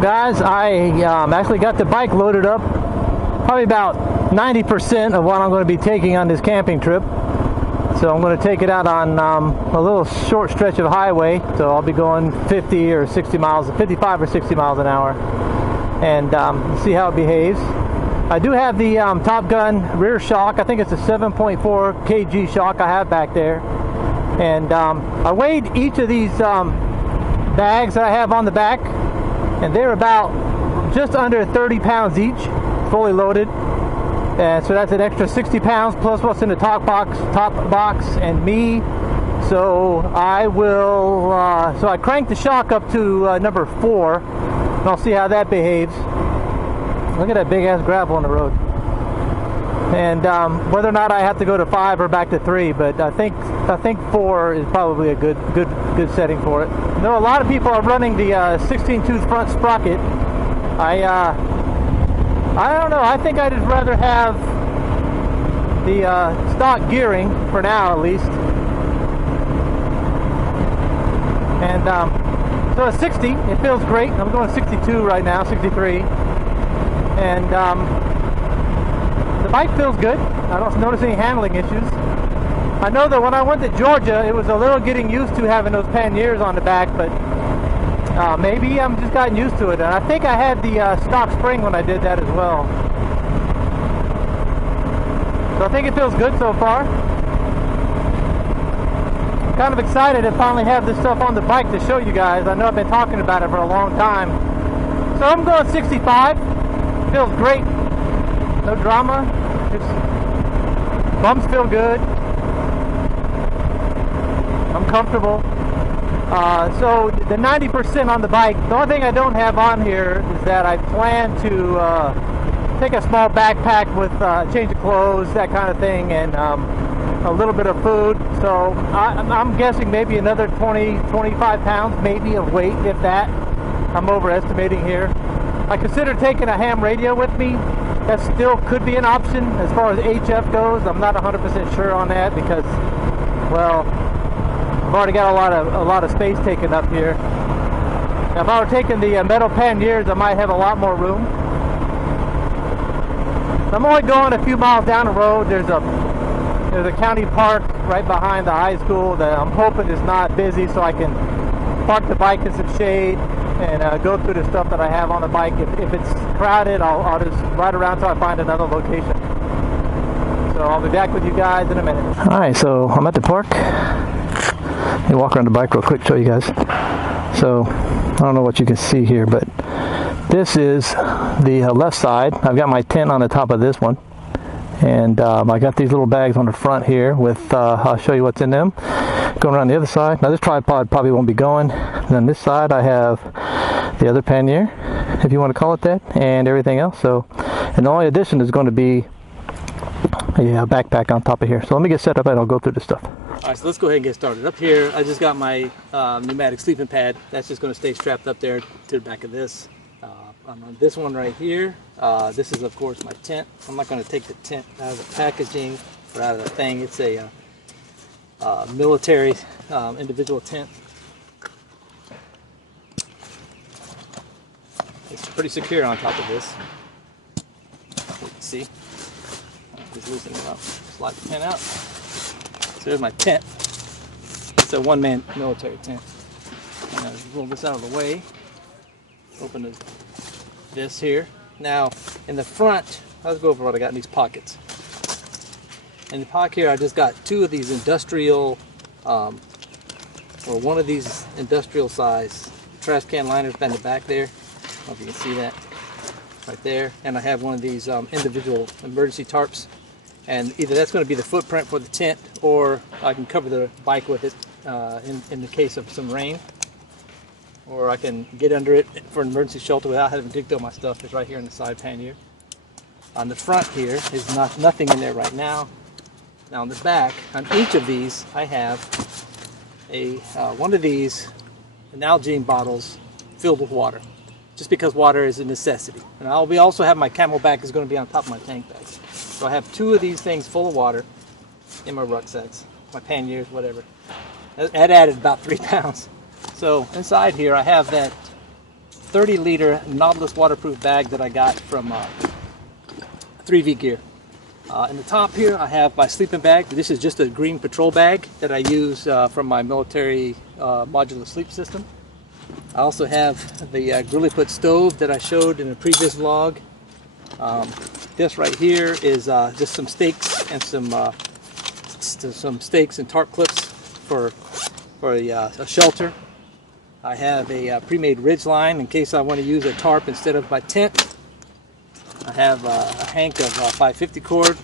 guys, I actually got the bike loaded up, probably about 90% of what I'm going to be taking on this camping trip. So I'm going to take it out on a little short stretch of highway, so I'll be going 50 or 60 miles, 55 or 60 miles an hour, and see how it behaves. I do have the Top Gun rear shock. I think it's a 7.4 kg shock I have back there, and I weighed each of these bags that I have on the back, and they're about just under 30 pounds each, fully loaded. And so that's an extra 60 pounds plus what's in the top box and me. So I will, so I cranked the shock up to number 4, and I'll see how that behaves. Look at that big ass gravel on the road. And whether or not I have to go to 5 or back to 3, but I think 4 is probably a good setting for it. I know a lot of people are running the 16 tooth front sprocket. I don't know. I think I'd just rather have the stock gearing for now, at least. And so at 60, it feels great. I'm going 62 right now, 63, and the bike feels good. I don't notice any handling issues. I know that when I went to Georgia, it was a little getting used to having those panniers on the back, but maybe I'm just gotten used to it. And I think I had the stock spring when I did that as well. So I think it feels good so far. I'm kind of excited to finally have this stuff on the bike to show you guys. I know I've been talking about it for a long time. So I'm going 65. Feels great. No drama. Just bumps feel good. I'm comfortable. So the 90% on the bike, the only thing I don't have on here is that I plan to take a small backpack with change of clothes, that kind of thing, and a little bit of food. So I'm guessing maybe another 20-25 pounds maybe of weight, if that. I'm overestimating here. I consider taking a ham radio with me. That still could be an option as far as HF goes. I'm not 100% sure on that because, well, I've already got a lot of space taken up here. Now, if I were taking the metal panniers, I might have a lot more room. I'm only going a few miles down the road. There's a county park right behind the high school that I'm hoping is not busy, so I can park the bike in some shade and go through the stuff that I have on the bike. If it's crowded, I'll just ride around until I find another location. So I'll be back with you guys in a minute. All right, so I'm at the park. Let me walk around the bike real quick, show you guys. So I don't know what you can see here, but this is the left side. I've got my tent on the top of this one, and I got these little bags on the front here with I'll show you what's in them. Going around the other side. Now this tripod probably won't be going. And on this side I have the other pannier, if you want to call it that, and everything else. So, and the only addition is going to be a backpack on top of here. So let me get set up and I'll go through this stuff. Alright, so let's go ahead and get started. Up here, I just got my pneumatic sleeping pad. That's just going to stay strapped up there to the back of this. On this one right here, this is of course my tent. I'm not going to take the tent out of the packaging or out of the thing. It's a military individual tent. It's pretty secure on top of this. You can see. Just loosen it up. Slide the tent out. So there's my tent. It's a one-man military tent. Now, just roll this out of the way. Open this here. Now, in the front, let's go over what I got in these pockets. In the pocket here, I just got two of these industrial, or one of these industrial size trash can liners in the back there. I don't know if you can see that right there. And I have one of these individual emergency tarps. And either that's going to be the footprint for the tent, or I can cover the bike with it in the case of some rain. Or I can get under it for an emergency shelter without having to dig through my stuff. It's right here in the side pannier. On the front here is nothing in there right now. Now on the back, on each of these, I have one of these Nalgene bottles filled with water, just because water is a necessity. And we also have my Camelback is going to be on top of my tank bags. So I have two of these things full of water in my rucksacks, my panniers, whatever. That added about 3 pounds. So inside here I have that 30-liter Nautilus waterproof bag that I got from 3V Gear. In the top here I have my sleeping bag. This is just a green patrol bag that I use from my military modular sleep system. I also have the Grilly-Put stove that I showed in a previous vlog. This right here is just some stakes and some stakes and tarp clips for a shelter. I have a pre-made ridge line in case I want to use a tarp instead of my tent. I have a hank of 550 cord.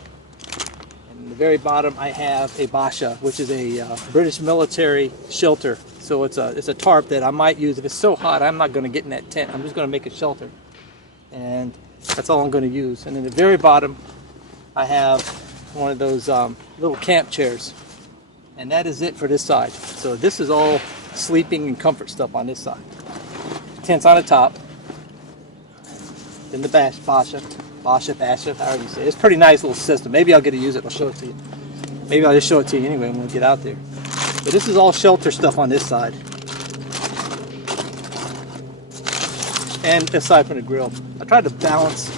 And in the very bottom I have a Basha, which is a British military shelter. So it's a tarp that I might use. If it's so hot, I'm not going to get in that tent. I'm just going to make a shelter. And that's all I'm going to use. And in the very bottom I have one of those little camp chairs. And that is it for this side. So this is all sleeping and comfort stuff on this side. Tent's on the top. Then the Basha, however you say it. It's a pretty nice little system. Maybe I'll get to use it. I'll show it to you. Maybe I'll just show it to you anyway when we get out there. But this is all shelter stuff on this side. And aside from the grill, I tried to balance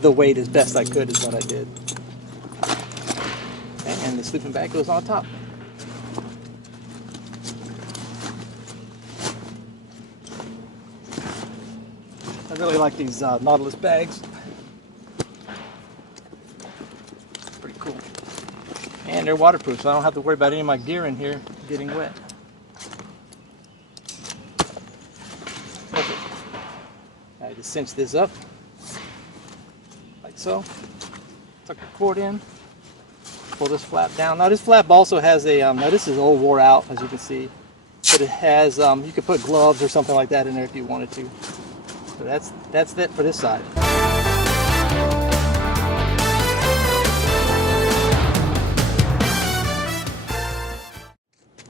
the weight as best I could is what I did. And the sleeping bag goes on top. I really like these Nautilus bags. Pretty cool. And they're waterproof, so I don't have to worry about any of my gear in here getting wet. Perfect. I just cinch this up, like so. Tuck the cord in. Pull this flap down. Now this flap also has a, now this is old wore out as you can see, but it has, you could put gloves or something like that in there if you wanted to. So that's it for this side.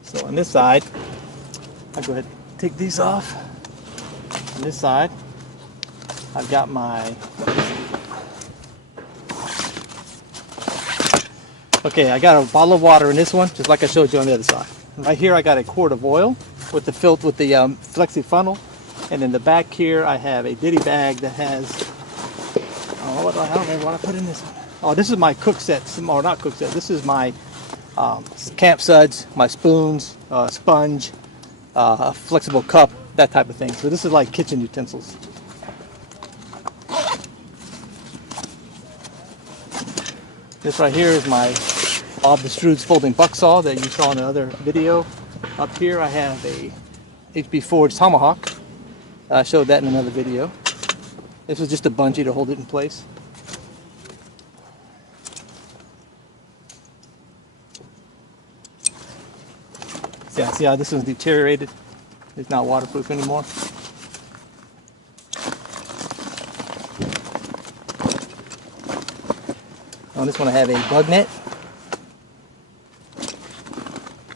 So on this side, I'll go ahead and take these off. On this side, I've got my, okay, I got a bottle of water in this one, just like I showed you on the other side. Right here I got a quart of oil with the flexi funnel. And in the back here, I have a ditty bag that has, I don't remember what I put in this one. Oh, this is my cook set, or not cook set, this is my camp suds, my spoons, sponge, a flexible cup, that type of thing. So this is like kitchen utensils. This right here is my Bob the Shrewd's folding buck saw that you saw in the other video. Up here I have a HB Forged Tomahawk. I showed that in another video. This was just a bungee to hold it in place. See how this one's deteriorated? It's not waterproof anymore. On this one I have a bug net.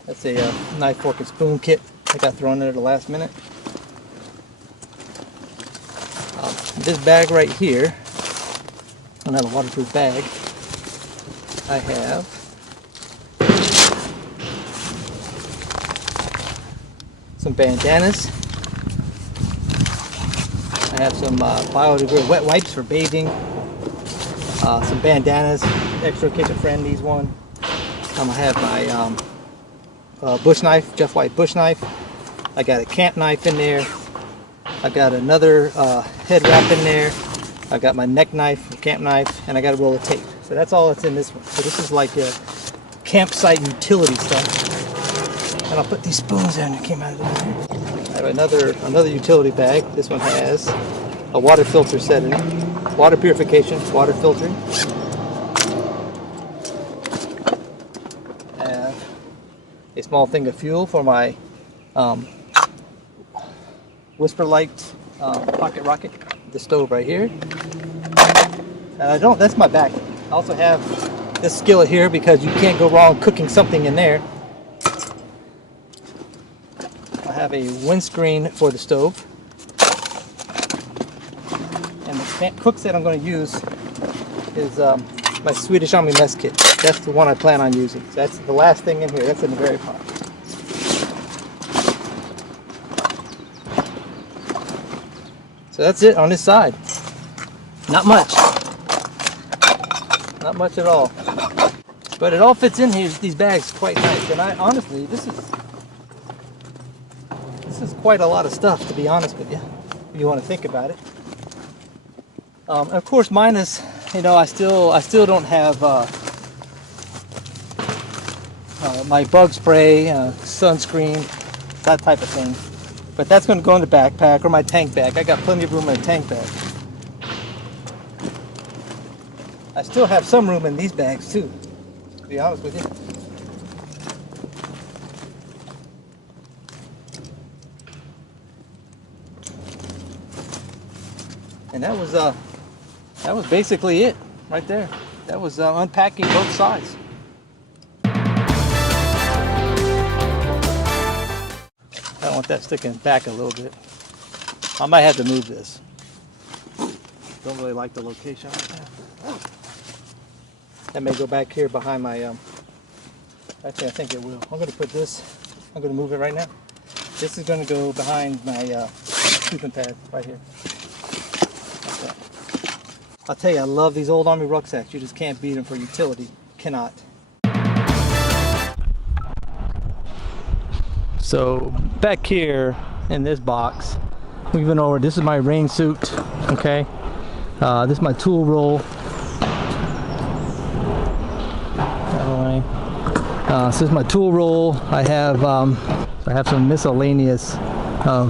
That's a knife, fork, and spoon kit I got thrown in at the last minute. This bag right here, another waterproof bag, I have some bandanas. I have some biodegradable wet wipes for bathing. Some bandanas, extra kitchen friend needs one. I have my bush knife, Jeff White bush knife. I got a camp knife in there. I got another head wrap in there. I got my neck knife, camp knife, and I got a roll of tape. So that's all that's in this one. So this is like a campsite utility stuff. And I'll put these spoons in that came out of there. I have another utility bag. This one has a water filter set in it. Water purification, water filtering. I have a small thing of fuel for my Whisper Light pocket rocket, the stove right here. That's my back. I also have this skillet here because you can't go wrong cooking something in there. I have a windscreen for the stove. And the cook set I'm going to use is my Swedish Army mess kit. That's the one I plan on using. So that's the last thing in here. That's in the very bottom. So that's it on this side. Not much. Not much at all. But it all fits in here, these bags, quite nice. And I honestly, this is quite a lot of stuff, to be honest with you, if you want to think about it. Of course, mine is, you know, I still don't have my bug spray, sunscreen, that type of thing. But that's going to go in the backpack or my tank bag. I got plenty of room in a tank bag. I still have some room in these bags too, to be honest with you. And that was basically it right there. That was unpacking both sides. I don't want that sticking back a little bit. I might have to move this. Don't really like the location right now. That may go back here behind my, actually I think it will. I'm going to put this, I'm going to move it right now. This is going to go behind my sleeping pad right here. Like that. I'll tell you, I love these old Army rucksacks. You just can't beat them for utility. Cannot. So back here in this box, we went over, this is my rain suit, okay? This is my tool roll. This is my tool roll. I have some miscellaneous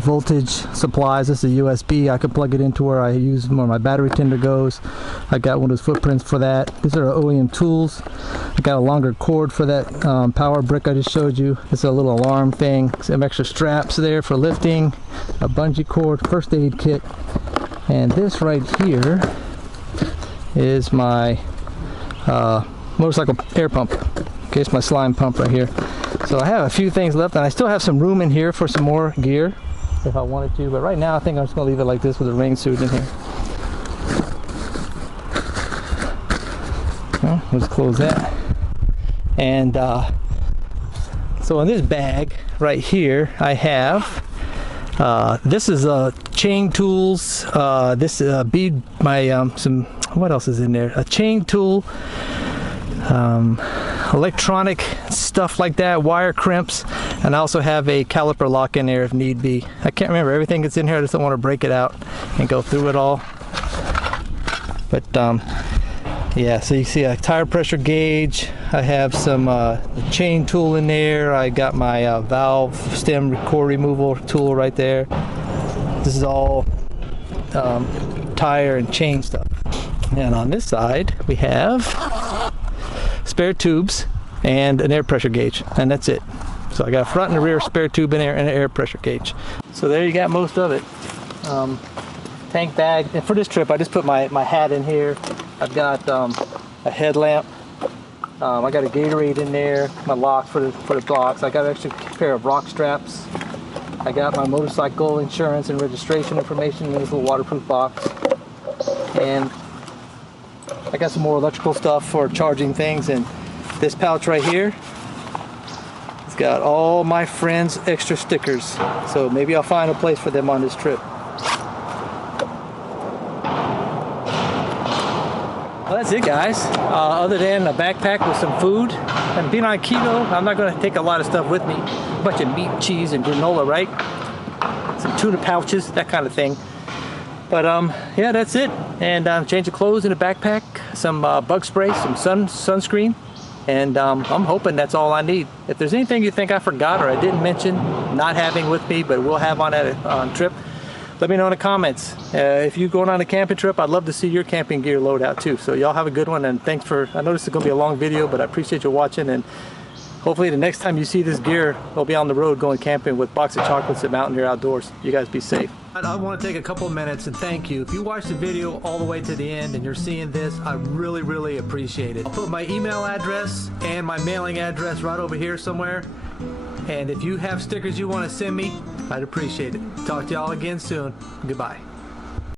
voltage supplies. This is a USB. I could plug it into where I use where my battery tender goes. I got one of those footprints for that. These are OEM tools. I got a longer cord for that power brick I just showed you. It's a little alarm thing. Some extra straps there for lifting. A bungee cord, first aid kit. And this right here is my motorcycle air pump. Okay, it's my slime pump right here. So I have a few things left, and I still have some room in here for some more gear if I wanted to, but right now I think I'm just going to leave it like this with a rain suit in here. Well, let's close that. And so in this bag right here I have this is chain tools, this bead, my some, what else is in there, a chain tool, electronic stuff like that, wire crimps, and I also have a caliper lock in there if need be. I can't remember everything that's in here. I just don't want to break it out and go through it all. But yeah, so you see a tire pressure gauge. I have some chain tool in there. I got my valve stem core removal tool right there. This is all tire and chain stuff. And on this side we have spare tubes and an air pressure gauge, and that's it. So I got a front and a rear spare tube in there and an air pressure gauge. So there you got most of it. Tank bag, and for this trip I just put my hat in here. I've got a headlamp. I got a Gatorade in there, my lock for the box. I got an extra pair of rock straps. I got my motorcycle insurance and registration information in this little waterproof box. And I got some more electrical stuff for charging things, and this pouch right here, it's got all my friends' extra stickers. So maybe I'll find a place for them on this trip. Well, that's it, guys. Other than a backpack with some food, and being on keto, I'm not going to take a lot of stuff with me. A bunch of meat, cheese, and granola, right? Some tuna pouches, that kind of thing. But yeah, that's it. And change of clothes in a backpack, some bug spray, some sunscreen, and I'm hoping that's all I need. If there's anything you think I forgot or I didn't mention, not having with me, but we'll have on that trip, let me know in the comments. If you're going on a camping trip, I'd love to see your camping gear loadout too. So y'all have a good one, and thanks for, I know this is going to be a long video, but I appreciate you watching, and hopefully the next time you see this gear, we'll be on the road going camping with box of chocolates at Mountaineer Outdoors. You guys be safe. I want to take a couple of minutes and thank you. If you watched the video all the way to the end and you're seeing this, I really appreciate it. I'll put my email address and my mailing address right over here somewhere. And if you have stickers you want to send me, I'd appreciate it. Talk to y'all again soon. Goodbye.